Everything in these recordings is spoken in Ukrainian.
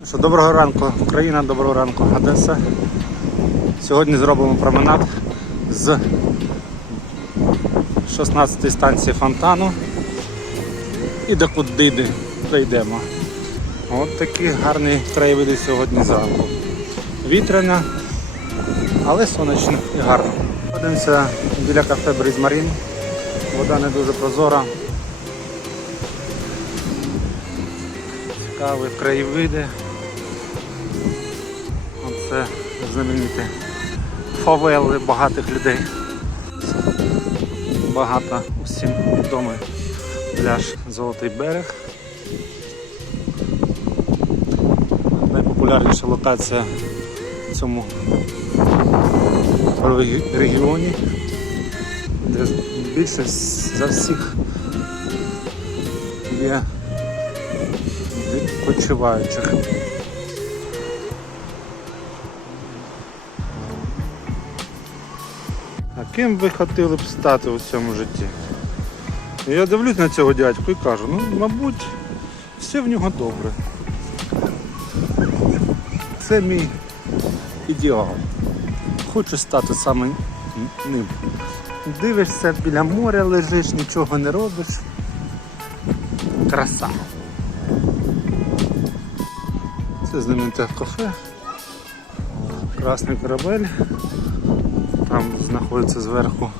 Доброго ранку, Україна, доброго ранку, Одеса. Сьогодні зробимо променад з 16 станції фонтану і до Кудиди прийдемо. От такі гарні краєвиди сьогодні зранку. Вітряно, але сонячно і гарно. Ходимося біля кафе Бриз Марін. Вода не дуже прозора. Цікаві краєвиди. Оце знамениті фавели багатих людей. Багато усім відомий пляж Золотий берег. Найпопулярніша локація в цьому регіоні, де більше за всіх є відпочиваючих. Ким ви хотіли б стати у цьому житті? Я дивлюсь на цього дядьку і кажу, ну, мабуть, все в нього добре. Це мій ідеал. Хочу стати саме ним. Дивишся біля моря, лежиш, нічого не робиш. Краса. Це знамените кафе. Красний корабель. Там знаходиться зверху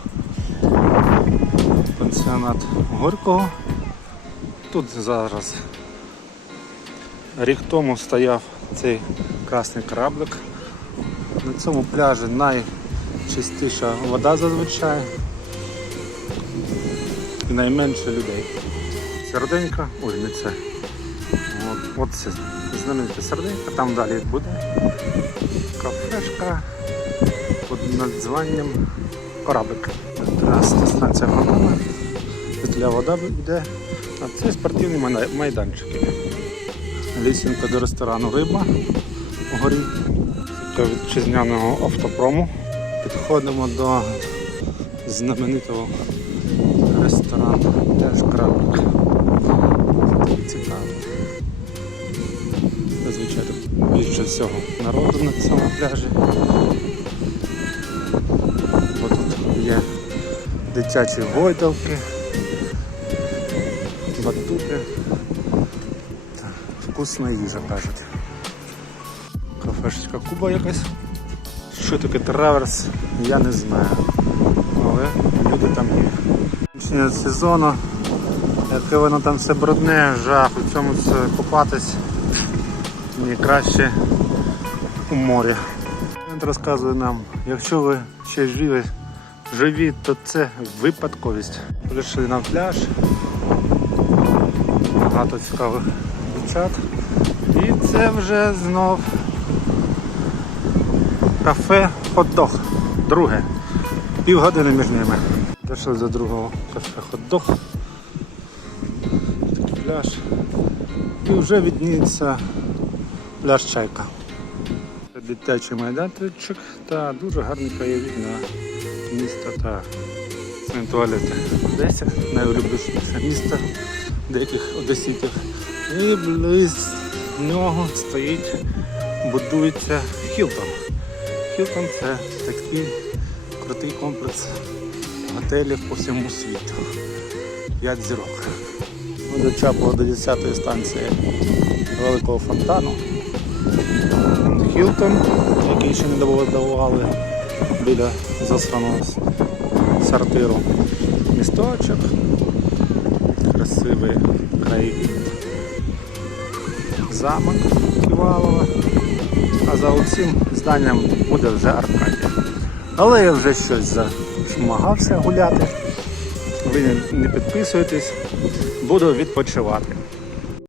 пансіонат Горького. Тут зараз рік тому стояв цей красний кораблик. На цьому пляжі найчистіша вода зазвичай і найменше людей. Серденька, ой, не це. От, от це знаменита серденька, там далі буде кафешка під названням Кораблик. Красна станція фонтана. Для вода йде. А це спортивні майна- майданчики. Лісінка до ресторану Риба вгорі. Це вітчизняного автопрому. Підходимо до знаменитого ресторану. Теж кораблик. Цікаво. Зазвичай більше всього народу на цьому пляжі. Дитячі гойдалки, батути. Вкусна їжа кажуть. Кафешечка Куба якась. Що таке траверс, я не знаю. Але люди там є. Закінчення сезону. Яке воно там все брудне, жах, у цьому все купатись. Мені краще у морі. Він розказує нам, якщо ви ще живі, живі, то це випадковість. Прийшли на пляж. Багато цікавих дівчат. І це вже знов кафе хот-дог. Друге. Півгодини між ними. Дійшли до другого кафе хот-дог. Такий пляж. І вже відніється пляж Чайка. Дитячий майданчик та дуже гарний краєвид на місто та туалети. Одеся, найулюбленіше місто деяких одеситів. І близь нього стоїть, будується Хілтон. Хілтон це такий крутий комплекс готелів по всьому світу. 5 зірок. Ми дочапали до 10-ї станції великого фонтану. Хілтон, який ще не добудували біля засраного сортиру. Місточок, красивий краєвид, замок Ківалова. А за оцим зданням буде вже Аркадія. Але я вже щось зашмагався гуляти. Ви не підписуєтесь, буду відпочивати.